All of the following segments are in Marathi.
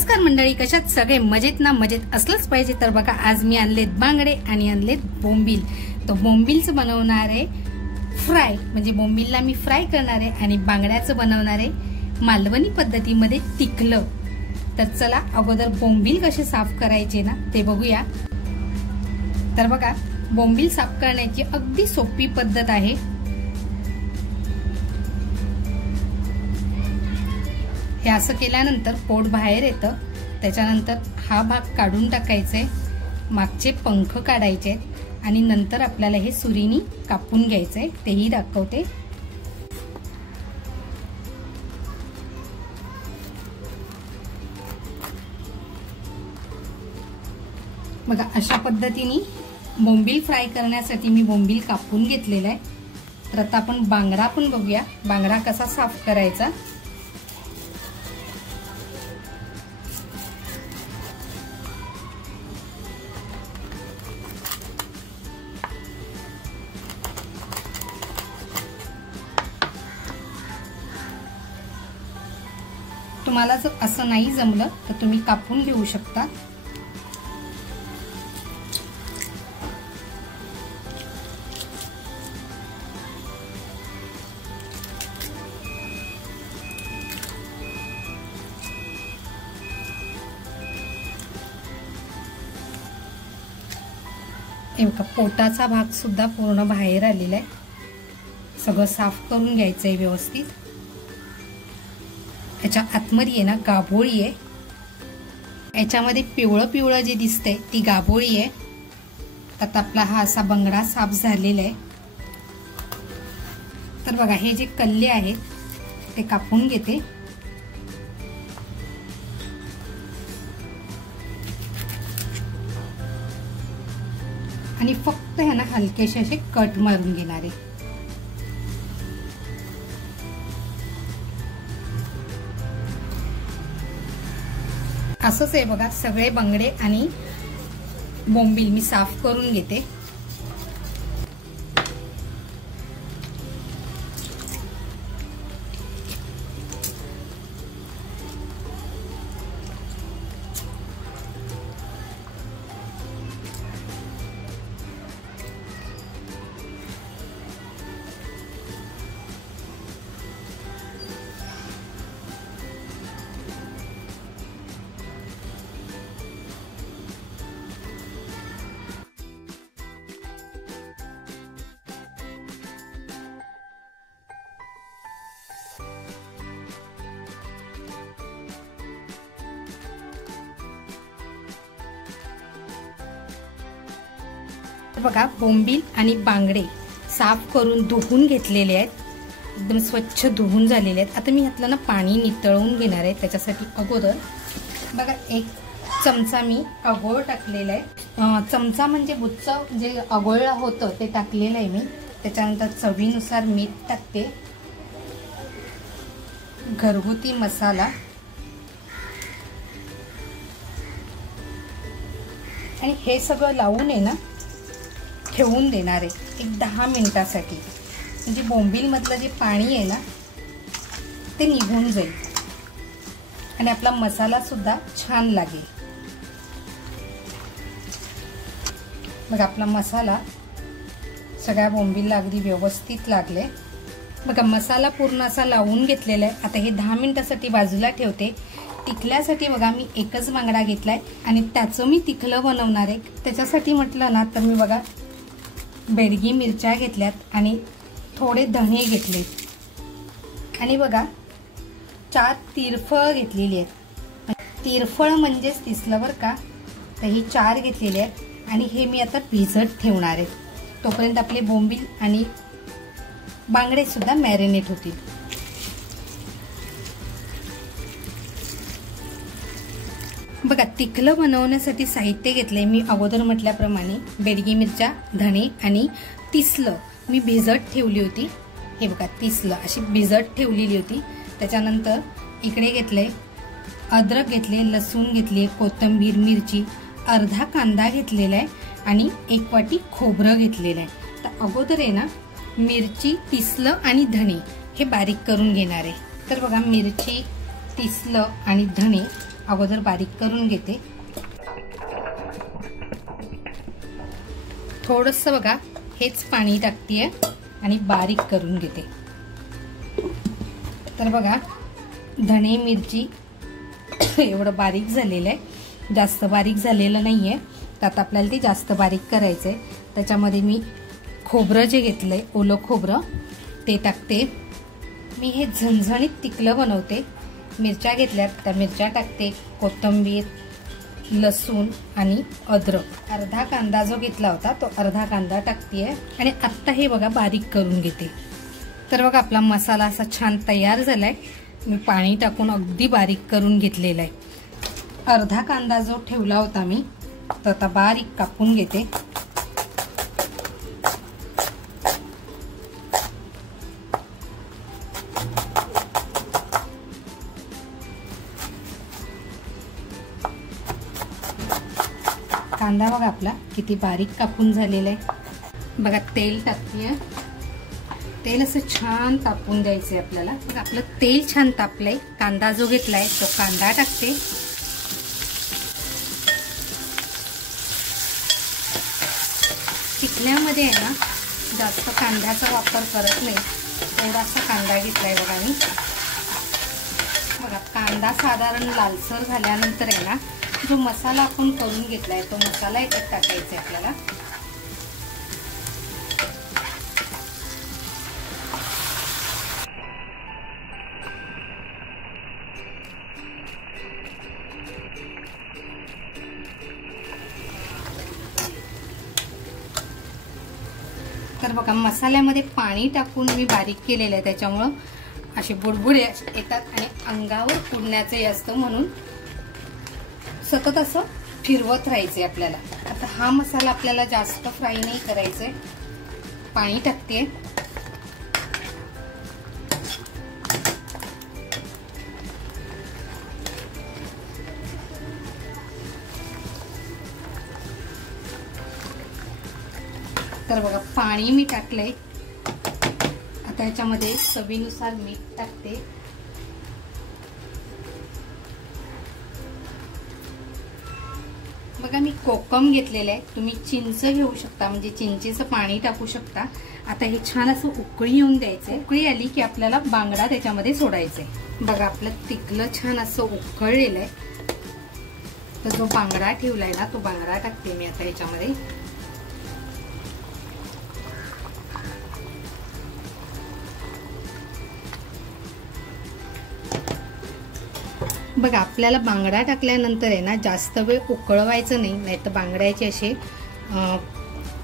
नमस्कार मंडळी, कशात सगळे मजेत ना? मजेत असलंच पाहिजे. तर बघा, आज मी आणलेत बांगडे आणि आणलेत बोंबील. तो बोंबीलचं बनवणार आहे फ्राय, म्हणजे बोंबीलला मी फ्राय करणार आहे आणि बांगड्याचं बनवणार आहे मालवणी पद्धतीमध्ये तिखलं. तर चला अगोदर बोंबील कसे साफ करायचे ना ते बघूया. तर बघा, बोंबील साफ करण्याची अगदी सोपी पद्धत आहे. हे असं केल्यानंतर पोट बाहेर येतं. त्याच्यानंतर हा भाग काढून टाकायचे, मागचे पंख काढायचे आणि नंतर आपल्याला हे सुरीनी कापून घ्यायचंय, तेही दाखवते. बघा, अशा पद्धतीने बोंबील फ्राय करण्यासाठी मी बोंबील कापून घेतलेला आहे. तर आता आपण बांगडा पण बघूया, बांगडा कसा साफ करायचा. तुम्हाला जर असं नाही जमलं तर तुम्ही कापून घेऊ शकता. पोटाचा भाग सुद्धा पूर्ण बाहेर आलेला आहे. सगळं साफ करून घ्यायचंय व्यवस्थित. याच्या आतमध्ये आहे ना गाभोळी आहे. याच्यामध्ये पिवळं पिवळं जे दिसतंय ती गाभोळी आहे. आता आपला हा असा बांगडा साफ झालेला आहे. तर बघा, हे जे कल्ले आहेत ते कापून घेते. आणि फक्त ह्यांना हलकेसे असे कट मारून घेणार आहे. असंच आहे बघा, सगळे बांगडे आणि बोंबील मी साफ करून घेते. बघा, बोंबील आणि बांगडे साफ करून धुवून घेतलेले आहेत. एकदम स्वच्छ धुवून झालेले आहेत. आता मी ह्यातलं ना पाणी नितळवून घेणार आहे. त्याच्यासाठी अगोदर बघा, एक चमचा मी अगोळ टाकलेला आहे. चमचा म्हणजे बुच्चं जे अगोळलं होतं ते टाकलेलं आहे मी. त्याच्यानंतर चवीनुसार मीठ टाकते, घरगुती मसाला आणि हे सगळं लावून आहे ना ठेवून देणार आहे एक 10 मिनिटासाठी. म्हणजे बोंबील मधलं जे पाणी आहे ना ते निघून जाईल आणि आपला मसाला सुद्धा छान लागेल. बघा, आपला मसाला सगळ्या बोंबीलला अगदी व्यवस्थित लागले. बघा, मसाला पूर्ण असा लावून घेतलेला आहे. आता हे 10 मिनिटासाठी बाजूला ठेवते. तिखल्यासाठी बघा, मी एकच बांगडा घेतलाय आणि त्याचं मी तिखलं बनवणार आहे. त्याच्यासाठी म्हटलं ना तर मी बघा बेडगी मिरच्या घेतल्यात आणि थोडे धणे घेतले आणि बघा 4 तिरफळ घेतलेली आहेत. तिरफळ म्हणजेच तिसलं बरं का. तर ही 4 घेतलेली आहेत आणि हे मी आता भिजत ठेवणार आहे. तोपर्यंत आपले बोंबील आणि बांगडे सुद्धा मॅरिनेट होतील. बघा, तिखलं बनवण्यासाठी साहित्य घेतलंय मी अगोदर म्हटल्याप्रमाणे. बेडगी मिरच्या, धणे आणि तिसलं मी भिजत ठेवली होती. हे बघा, तिसलं अशी भिजत ठेवलेली होती. त्याच्यानंतर इकडे घेतलंय अद्रक घेतले, लसूण घेतले, कोथिंबीर, मिरची, अर्धा कांदा घेतलेला आहे आणि 1 वाटी खोबरं घेतलेलं आहे. तर अगोदर आहे ना मिरची, तिसलं आणि धणे हे बारीक करून घेणार आहे. तर बघा, मिरची, तिसलं आणि धणे अगोदर बारीक करून घेते। थोडंसं बघा हेच पाणी टाकतेय आणि बारीक करून घेते। तर बघा धणे मिरची एवढं बारीक झालेलं आहे, जास्त बारीक झालेलं नाहीये। तर आता आपल्याला ते जास्त बारीक करायचंय। त्याच्यामध्ये मी खोबरं जे घेतलंय ओलं खोबरं ते टाकते। मी हे झणझणीत तिखलं बनवते। मिरच्या घेतल्यात त्या मिरच्या टाकते, कोथिंबीर, लसूण आणि अद्रक। अर्धा कांदा जो घेतला होता तो अर्धा कांदा टाकतेय आणि आता हे बघा बारीक करून घेते। तर बघा आपला मसाला असा छान तयार झालाय। मी पाणी टाकून अगदी बारीक करून घेतलेला आहे। अर्धा कांदा जो ठेवला होता मी तो आता बारीक कापून घेते। कांदा बघा आपला किती बारीक कापून झालेला आहे। बघा तेल टाकतेय। तेल असं छान तापून द्यायचंय आपल्याला। बघा आपलं तेल छान तापलंय। कांदा जो घेतलाय तो कांदा टाकते। पिठल्यामध्ये आहे ना जास्त कांद्याचा वापर करत नाही, थोडासा कांदा घेतलाय बघा मी। बघा कांदा साधारण लालसर झाल्यानंतर आहे ना जो मसाला आपण करून घेतलाय तो मसाला याच्यात टाकायचा आहे आपल्याला। तर बघा मसाल्यामध्ये पाणी टाकून मी बारीक केलेलं आहे, त्याच्यामुळं असे बुडबुडे येतात आणि अंगावर फुडण्याचे असतं, म्हणून सतत असं फिरवत राहायचंय आपल्याला। आता हा मसाला आपल्याला जास्त फ्राय नाही करायचंय। पाणी टाकते। तर बघा पाणी मी टाकलंय। आता याच्यामध्ये चवीनुसार मीठ टाकते। बघा मी कोकम घेतलेलं आहे, तुम्ही चिंच घेऊ शकता, म्हणजे चिंचेचं पाणी टाकू शकता। आता हे छान असं उकळी येऊन द्यायचंय। उकळी आली की आपल्याला बांगडा त्याच्यामध्ये सोडायचंय। बघा आपलं तिखलं छान असं उकळलेलं आहे। तर जो बांगडा ठेवलाय ना तो बांगडा टाकते मी आता याच्यामध्ये। बघा आपल्याला बांगडा टाकल्यानंतर आहे ना जास्त वेळ उकळवायचं नाही, नाहीतर बांगड्याचे असे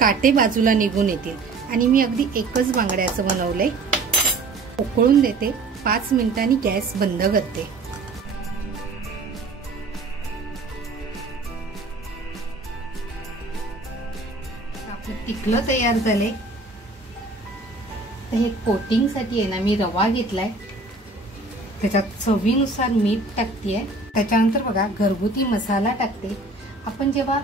काटे बाजूला निघून येतील। आणि मी अगदी एकच बांगड्याचं बनवलंय। उकळून देते, 5 मिनिटांनी गॅस बंद करते। आपलं तिखलं तयार झालंय। तर हे कोटिंग साठी आहे ना मी रवा घेतलाय, त्याच्यात चवीनुसार मीठ टाकतेय। त्याच्यानंतर बघा घरगुती मसाला टाकते। आपण जेव्हा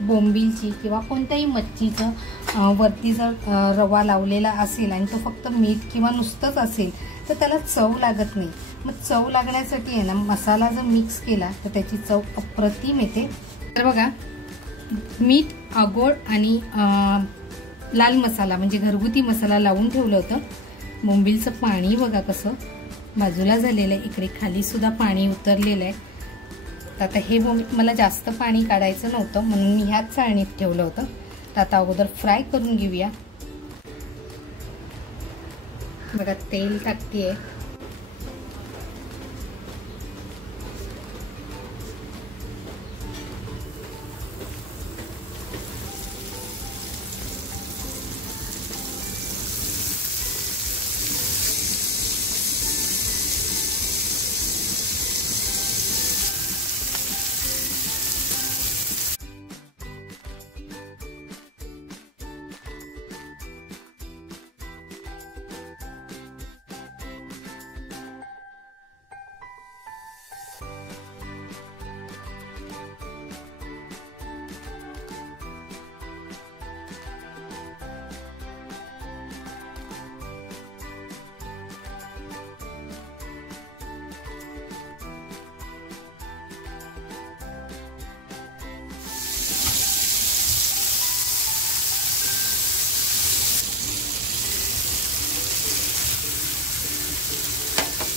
बोंबीलची किंवा कोणत्याही मच्छीचं वरती जर रवा लावलेला असेल आणि तो फक्त मीठ किंवा नुसतंच असेल तर त्याला चव लागत नाही। मग चव लागण्यासाठी आहे ना मसाला जर मिक्स केला तर त्याची चव अप्रतिम येते। तर बघा मीठ, आगोळ आणि लाल मसाला म्हणजे घरगुती मसाला लावून ठेवलं होतं। बोंबीलचं पाणी बघा कसं बाजूला झालेलं आहे, इकडे खाली सुद्धा पाणी उतरलेलं आहे। तर आता हे मला जास्त पाणी काढायचं नव्हतं म्हणून मी ह्याच चाळणीत ठेवलं होतं। तर आता अगोदर फ्राय करून घेऊया। बघा तेल टाकतेय।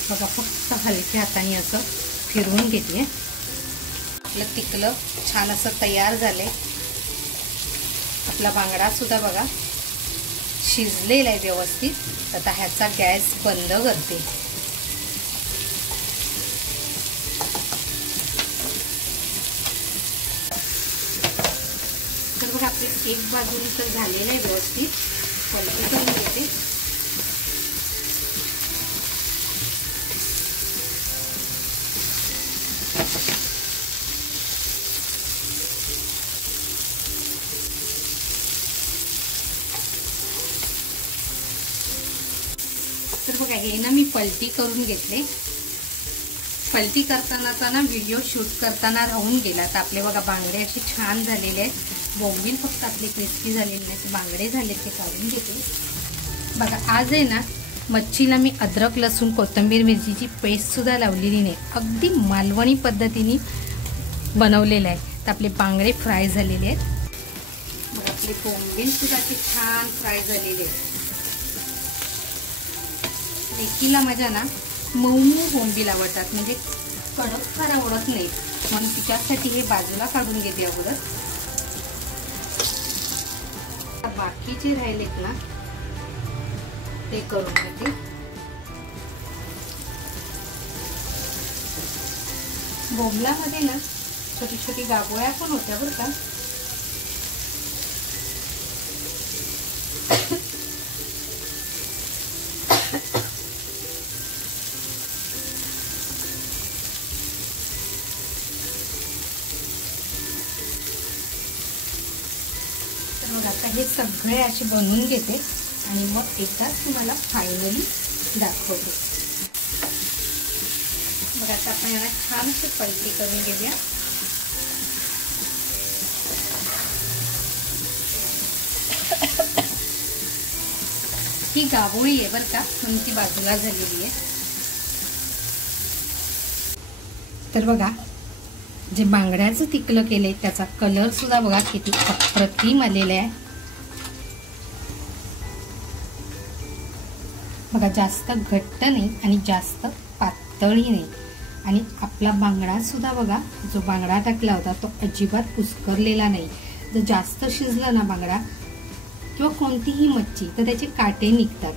बघा फक्त हलक्या हाताने असं फिरवून घेते. आपलं तिकलं छान असं तयार झालंय. आपला बांगडा सुद्धा बघा शिजलेला आहे व्यवस्थित. आता ह्याचा गॅस बंद करते. तर बघा आपली एक बाजूने तर झालेलं आहे व्यवस्थित. पलटी करून घेते. तर बघा हे ना मी पलटी करून घेतले. पलटी करतानाचा ना व्हिडिओ शूट करताना राहून गेला. तर आपले बघा बांगडे असे छान झालेले आहेत. बोंबील फक्त आपले क्रिस्पी झालेले नाही, बांगडे झाले ते काढून घेते. बघा आज आहे ना मच्छीला मी अद्रक लसूण कोथिंबीर मिरचीची पेस्ट सुद्धा लावलेली नाही. अगदी मालवणी पद्धतीने बनवलेलं आहे. तर आपले बांगडे फ्राय झालेले आहेत. बघा आपले बोंबील सुद्धा ते छान फ्राय झालेले आहेत. एकीला माझ्या ना मऊ बोंबील आवडतात, म्हणजे कडक फार आवडत नाही, म्हणून तिच्यासाठी हे बाजूला काढून घेते अगोदर. बाकीचे राहिलेत ना ते करून घेते. बोंबलामध्ये ना छोटी छोटी गाभोळ्या पण होत्या बरं का. आता हे सगळे असे बनवून घेते आणि मग एकदाच तुम्हाला फायनली दाखवते. बघा आता आपण याला छान अशी पलटी करून घेऊया. ही गाभोळी आहे बरं का, म्हणून ती बाजूला झालेली आहे. तर बघा जे बांगड्याचं तिकलं केलंय त्याचा कलर सुद्धा बघा किती अप्रतिम आलेला आहे. बघा जास्त घट्ट नाही आणि जास्त पातळही नाही. आणि आपला बांगडा सुद्धा बघा, जो बांगडा टाकला होता तो अजिबात कुस्करलेला नाही. जर जास्त शिजला ना बांगडा किंवा कोणतीही मच्छी तर त्याचे काटे निघतात.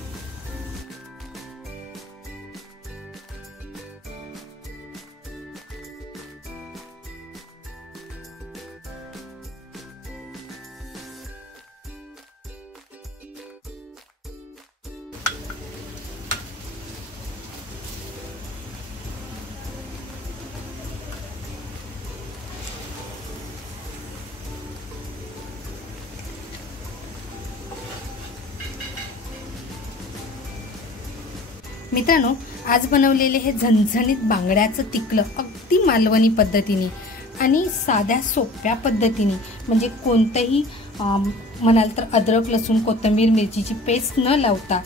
मित्रांनो आज बनवलेले हे झणझणीत बांगड्याचं तिकलं अगदी मालवणी पद्धतीने आणि साध्या सोप्या पद्धतीने, म्हणजे कोणतंही म्हणाल तर अद्रक लसूण कोथिंबीर मिरचीची पेस्ट न लावता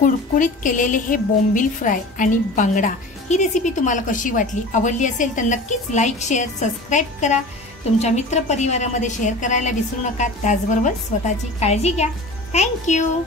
कुडकुडीत केलेले हे बोंबील फ्राय आणि बांगडा. ही रेसिपी तुम्हाला कशी वाटली, आवडली असेल तर नक्कीच लाईक शेअर सबस्क्राईब करा. तुमच्या मित्र परिवारामध्ये शेअर करायला विसरू नका. त्याचबरोबर स्वतःची काळजी घ्या. थँक्यू.